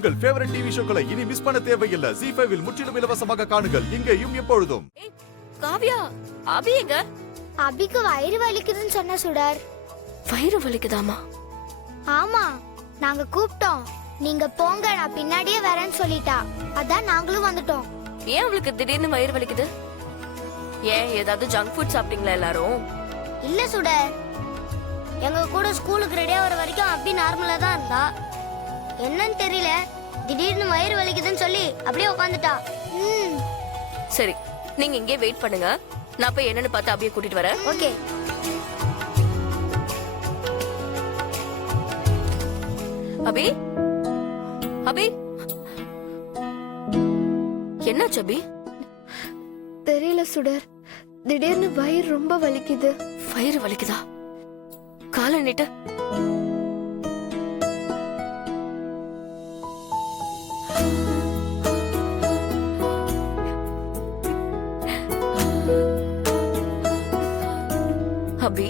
உங்கள் favourite TV ஷோக்களை இனி miss பண்ண தேவையில்லை. ZEE5 இல் முற்றிலும் இலவசமாக காணுங்கள். இங்கேயும் எப்பொழுதும். காவ்யா, அபி எங்க? அபிக்கு வயிறு வலிக்குதுன்னு சொன்ன சுடர். வயிறு வலிக்குதாமா? ஆமா, நாங்க கூப்பிட்டோம். நீங்க போங்க, நான் பின்னாடியே வரேன்னு சொல்லிட்டா. அதான் நாங்களும் வந்துட்டோம். ஏன் அவளுக்கு திடீர்னு வயிறு வலிக்குது? ஏன் ஏதாவது ஜங்க் ஃபுட் சாப்பிட்டீங்களா எல்லாரும்? இல்ல சுடர், எங்க கூட ஸ்கூலுக்கு ரெடியா வர வரைக்கும் அபி நார்மலா தான் இருந்தா. என்னன்னு தெரியல, திடீர்னு வயிறு வலிக்குதுன்னு சொல்லி அப்படியே உட்காந்துட்டா. சரி, நீங்க இங்கே வெயிட் பண்ணுங்க. நான் போய் என்னன்னு பார்த்து அபியை கூட்டிட்டு வரேன். ஓகே. அபி, அபி, என்னாச்சு அபி? தெரியல சுடர், திடீர்னு வயிறு ரொம்ப வலிக்குது. வயிறு வலிக்குதா? காலை நீட்டு. அபி,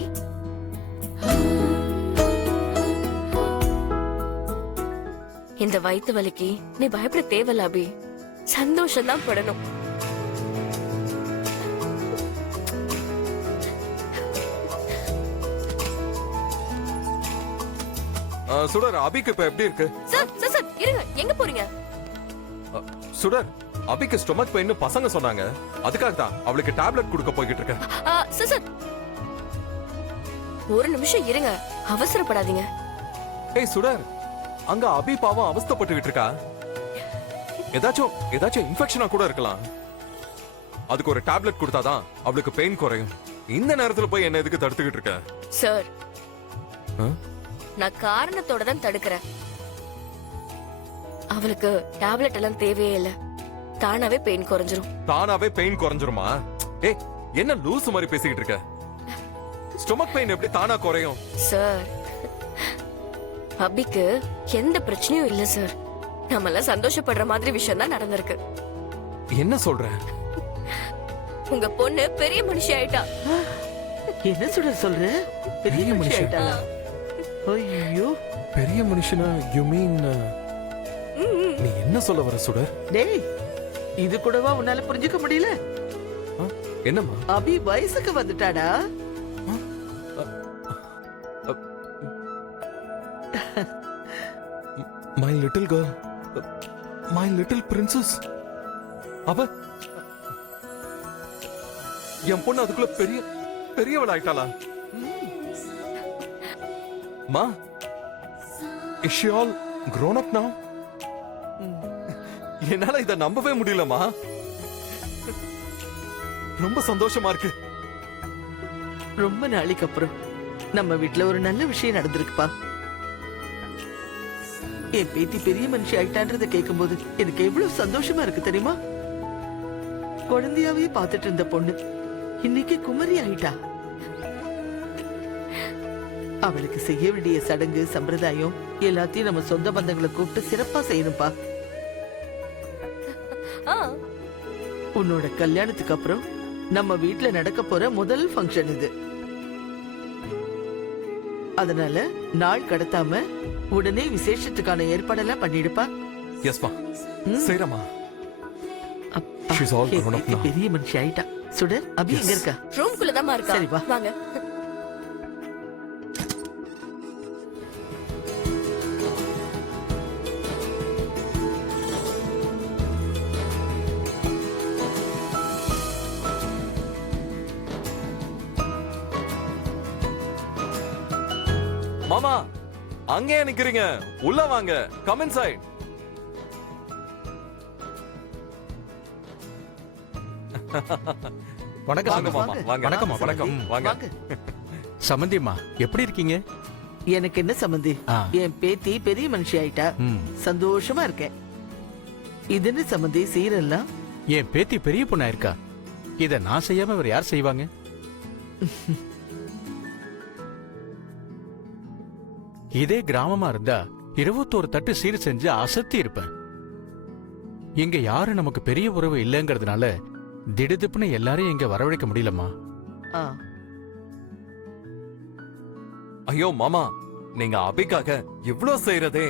இந்த வயித்து வலிக்கு நீ பயப்பட தேவையில்ல அபி. சந்தோஷம் தான் படணும். சுடர், அபிக்கு இப்ப எப்படி இருக்கு? சார் சார் சார் இருங்க, எங்க போறீங்க? சுடர், அபிக்கு ஸ்டொமக் பெயின் பசங்க சொன்னாங்க. அதுக்காக தான் அவளுக்கு டேப்லெட் கொடுக்க போய்கிட்டு இருக்கேன். சார் சார், ஒரு நிமிஷம் இருங்க, அவசரப்படாதீங்க. ஏய் சுடர், அங்க அபி பாவம் அவஸ்தைப்பட்டுக்கிட்டு இருக்கா. ஏதாச்சும் இன்ஃபெக்ஷனா கூட இருக்கலாம். அதுக்கு ஒரு டேப்லெட் கொடுத்தாதான் அவளுக்கு பெயின் குறையும். இந்த நேரத்துல போய் என்ன எதுக்கு தடுத்துக்கிட்டு இருக்க? சார், நான் காரணத்தோட தான் தடுக்கிறேன். அவளுக்கு டேப்லெட் எல்லாம் தேவையே இல்ல, தானாவே பெயின் குறைஞ்சிரும். தானாவே பெயின் குறைஞ்சிருமா? ஏய், என்ன லூசு மாதிரி பேசிக்கிட்டு இருக்க? ஸ்டொமக் பெயின் எப்படி தானா குறையும்? சார், அபிக்கு எந்த பிரச்சனையும் இல்ல சார். நம்ம எல்லாம் சந்தோஷப்படுற மாதிரி விஷயம் தான் நடந்திருக்கு. என்ன சொல்ற? உங்க பொண்ணு பெரிய மனுஷி ஆயிட்டா. என்ன சொல்ற? பெரிய மனுஷி ஆயிட்டாளா? ஐயோ, பெரிய மனுஷனா? யூ மீன் நீ என்ன சொல்ல வர சுடர்? டேய், இது கூடவா உன்னால புரிஞ்சுக்க முடியல? என்னம்மா? அபி வயசுக்கு வந்துட்டாடா. My little girl, my little princess. அவ என் பொண்ணு அதுக்குள்ள பெரியவள் ஆயிட்டாளா? மா, is she all grown up now? என்னால இத நம்பவே முடியலமா. ரொம்ப சந்தோஷமா இருக்கு. ரொம்ப நாளைக்கு அப்புறம் நம்ம வீட்ல ஒரு நல்ல விஷயம் நடந்திருக்குப்பா. என் பேத்தி பெரிய மனுஷி ஆயிட்டான்றத கேட்கும்போது எனக்கு எவ்வளவு சந்தோஷமா இருக்கு தெரியுமா? குழந்தையாவே பார்த்துட்டு இருந்த பொண்ணு இன்னைக்கு குமரி ஆயிட்டா. அவளுக்கு செய்ய வேண்டிய சடங்கு சம்பிரதாயம் எல்லாத்தையும் நம்ம சொந்த பந்தங்களை கூப்பிட்டு சிறப்பா செய்யணும்பா. உன்னோட கல்யாணத்துக்கு அப்புறம் நம்ம வீட்ல நடக்க போற முதல் ஃபங்க்ஷன் இது. அதனால நாள் கடத்தாம உடனே விசேஷத்துக்கான ஏற்பாடெல்லாம் பண்ணிடுப்பா. எஸ்மா, சரிம்மா. She's all grown up now. பெரிய மனுஷி ஆயிட்டா. சுடர், அபி எங்க இருக்கா? ரூம்குள்ள தான் இருக்கா. சரி, வா. வாங்க. மாமா, அங்கேயே நிக்கிறீங்க, உள்ள வாங்க. Come inside. வணக்கம். வாங்க மாமா, வாங்க. வணக்கம், வணக்கம். வாங்க. சம்பந்தியம்மா, எப்படி இருக்கீங்க? எனக்கு என்ன சம்பந்தி? என் பேத்தி பெரிய மனுஷி ஆயிட்டா. சந்தோஷமா இருக்கேன். இது என்ன சம்பந்தி சீரெல்லாம்? என் பேத்தி பெரிய பொண்ணா இருக்கா. இத நான் செய்யாம வேற யார் செய்வாங்க? இதே கிராமமா இருந்தா 21 தட்டு சீர் செஞ்சு அசத்தி இருப்பேன். இங்க யாரும் நமக்கு பெரிய உறவு இல்லைங்கிறதுனால திடுதிப்புன்னு எல்லாரையும் இங்க வரவழைக்க முடியலம்மா. ஐயோ மாமா, நீங்க அபிக்காக இவ்ளோ செய்யறதே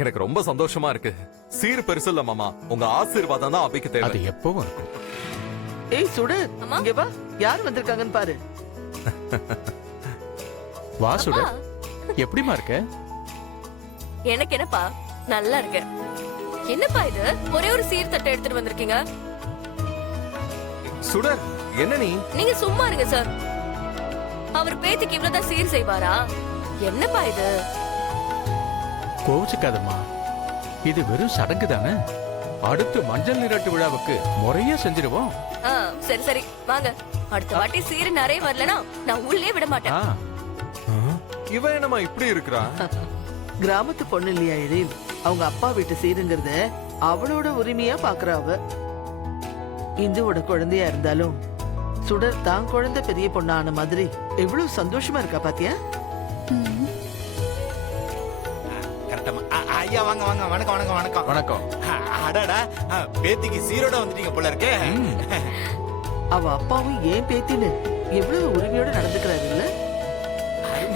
எனக்கு ரொம்ப சந்தோஷமா இருக்கு. சீர் பெருசு இல்ல மாமா, உங்க ஆசீர்வாதம் தான் அபிக்கு அது தேவை. எப்பவும் இருக்கும். ஏய் சுடர், அம்மா. இங்க வா. யார் வந்திருக்காங்கன்னு பாரு. வா சுட, அப்பா, எப்படிமா இருக்க? எனக்கு என்னப்பா, நல்லா இருக்கேன். என்னப்பா இது, ஒரே ஒரு சீர்தட்டை எடுத்துட்டு வந்திருக்கீங்க? சுடர், என்ன நீ? நீங்க சும்மா இருங்க சார். அவர் பேத்திக்கு இவ்வளவுதான் சீர் செய்வாரா? என்னப்பா இது? கோவிச்சுக்காதம்மா, இது வெறும் சடங்கு தானே. அடுத்து மஞ்சள் நீராட்டு விழாவுக்கு முறையா செஞ்சிருவோம். ஆ, சரி சரி வாங்க. அடுத்த வாட்டி சீர் நிறைய வரலனா நான் உள்ளே விட மாட்டேன். இவ என்னம்மா இப்படி இருக்கிறா? கிராமத்து பொண்ணு இல்லையா எழில், அவங்க அப்பா வீட்டு சீருங்கிறத அவளோட உரிமையா பாக்குறா அவ. இந்துவோட குழந்தையா இருந்தாலும் சுடர் தான் குழந்தை பெரிய பொண்ணான மாதிரி எவ்வளவு சந்தோஷமா இருக்கா பாத்தியா? கரெக்டாமா. ஐயா வாங்க வாங்க. வணக்கம் வணக்கம் வணக்கம். வணக்கம். அடடா, பேத்திக்கு சீரோட வந்துட்டீங்க போல இருக்கே. அவ அப்பாவும் ஏன் பேத்தின்னு எவ்வளவு உரிமையோட நடந்துக்கிறாரு இல்ல?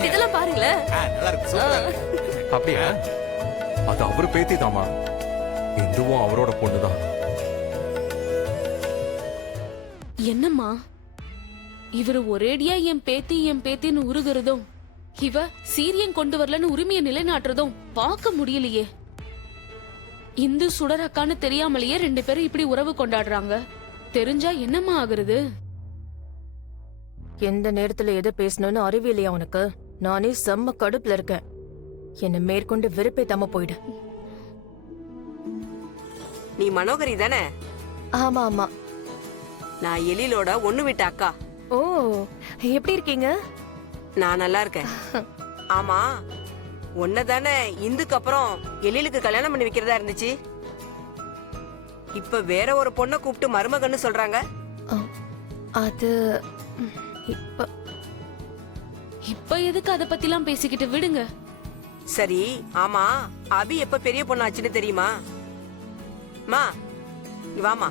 இதெல்லாம் பாருங்களேன். நல்லா இருக்கு, சூப்பரா இருக்கு. அப்படியா? அது அவரு பேத்தி தாமா, இந்துவும் அவரோட பொண்ணுதான். என்னம்மா இவரு ஒரேடியா என் பேத்தின்னு உருகுறதும், இவ சீரியன் கொண்டு வரலன்னு உரிமையை நிலைநாட்டுறதும் பார்க்க முடியலையே. இந்து சுடர் அக்கான்னு தெரியாமலேயே 2 பேரும் இப்படி உறவு கொண்டாடுறாங்க. தெரிஞ்சா என்னம்மா ஆகுறது? எந்த நேரத்துல எதை பேசணும்னு அறிவியலையா உனக்கு? நானே செம்ம கடுப்புல இருக்கேன். என்ன மேற்கொண்டு வெறுப்பேத்தாம போயிடு. நீ மனோகரி தானே? ஆமா ஆமா. நான் எழிலோட ஒண்ணு விட்ட அக்கா. ஓ, எப்படி இருக்கீங்க? நான் நல்லா இருக்கேன். ஆமா, தானே இந்துக்கு அப்புறம் எழிலுக்கு கல்யாணம் பண்ணி வைக்கிறதா இருந்துச்சு. இப்ப வேற ஒரு பொண்ணை கூப்பிட்டு மருமகன்னு சொல்றாங்க. அது இப்ப எதுக்கு அத பத்திலாம் பேசிக்கிட்டு விடுங்க. சரி, ஆமா, அபி எப்ப பெரிய பொண்ணாச்சுன்னு தெரியுமா? மா, இங்க வாமா.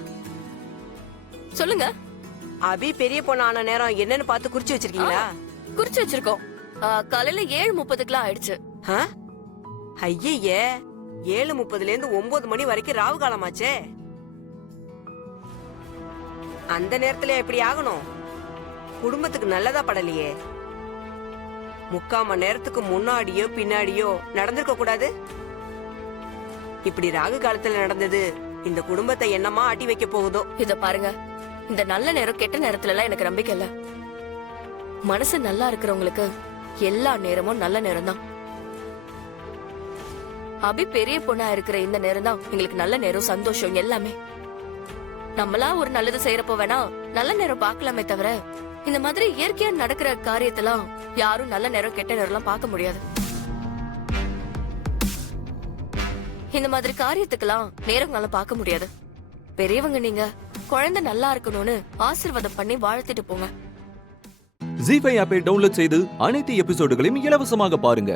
சொல்லுங்க. அபி பெரிய பொண்ணு ஆன நேரம் என்னன்னு பார்த்து குறிச்சு வச்சிருக்கீங்களா? குறிச்சு வச்சிருக்கோம். காலையில 7:30க்குலாம் ஆயிடுச்சு. ஐயே, 7:30ல இருந்து 9 மணி வரைக்கும் ராவு காலமாச்சே. அந்த நேரத்துல எப்படி ஆகணும்? குடும்பத்துக்கு நல்லதா படலையே. 3/4 மணி நேரத்துக்கு முன்னாடியோ பின்னாடியோ நடந்திருக்க கூடாது. இப்படி ராகு காலத்துல நடந்தது இந்த குடும்பத்தை என்னமா ஆட்டி வைக்க போகுதோ. இத பாருங்க, இந்த நல்ல நேரம் கெட்ட நேரத்துல எல்லாம் எனக்கு நம்பிக்கை இல்ல. மனசு நல்லா இருக்கிறவங்களுக்கு எல்லா நேரமும் நல்ல நேரம் தான். அபி பெரிய பொண்ணா இருக்கிற இந்த நேரம் தான் எங்களுக்கு நல்ல நேரம், சந்தோஷம் எல்லாமே. நம்மளா ஒரு நல்லது செய்யறப்போ வேணா நல்ல நேரம் பார்க்கலாமே தவிர, இந்த மாதிரி இயற்கையா நடக்கிற காரியத்தெல்லாம் யாரும் நல்ல நேரம் கெட்ட நேரம் பார்க்க முடியாது. இந்த மாதிரி காரியத்துக்கெல்லாம் நேரங்காலம் பார்க்க முடியாது. பெரியவங்க நீங்க குழந்தை நல்லா இருக்கணும்னு ஆசீர்வாதம் பண்ணி வாழ்த்திட்டு போங்க. ஜீ5 ஆப்பை டவுன்லோட் செய்து அனைத்து எபிசோடுகளையும் இலவசமாக பாருங்க.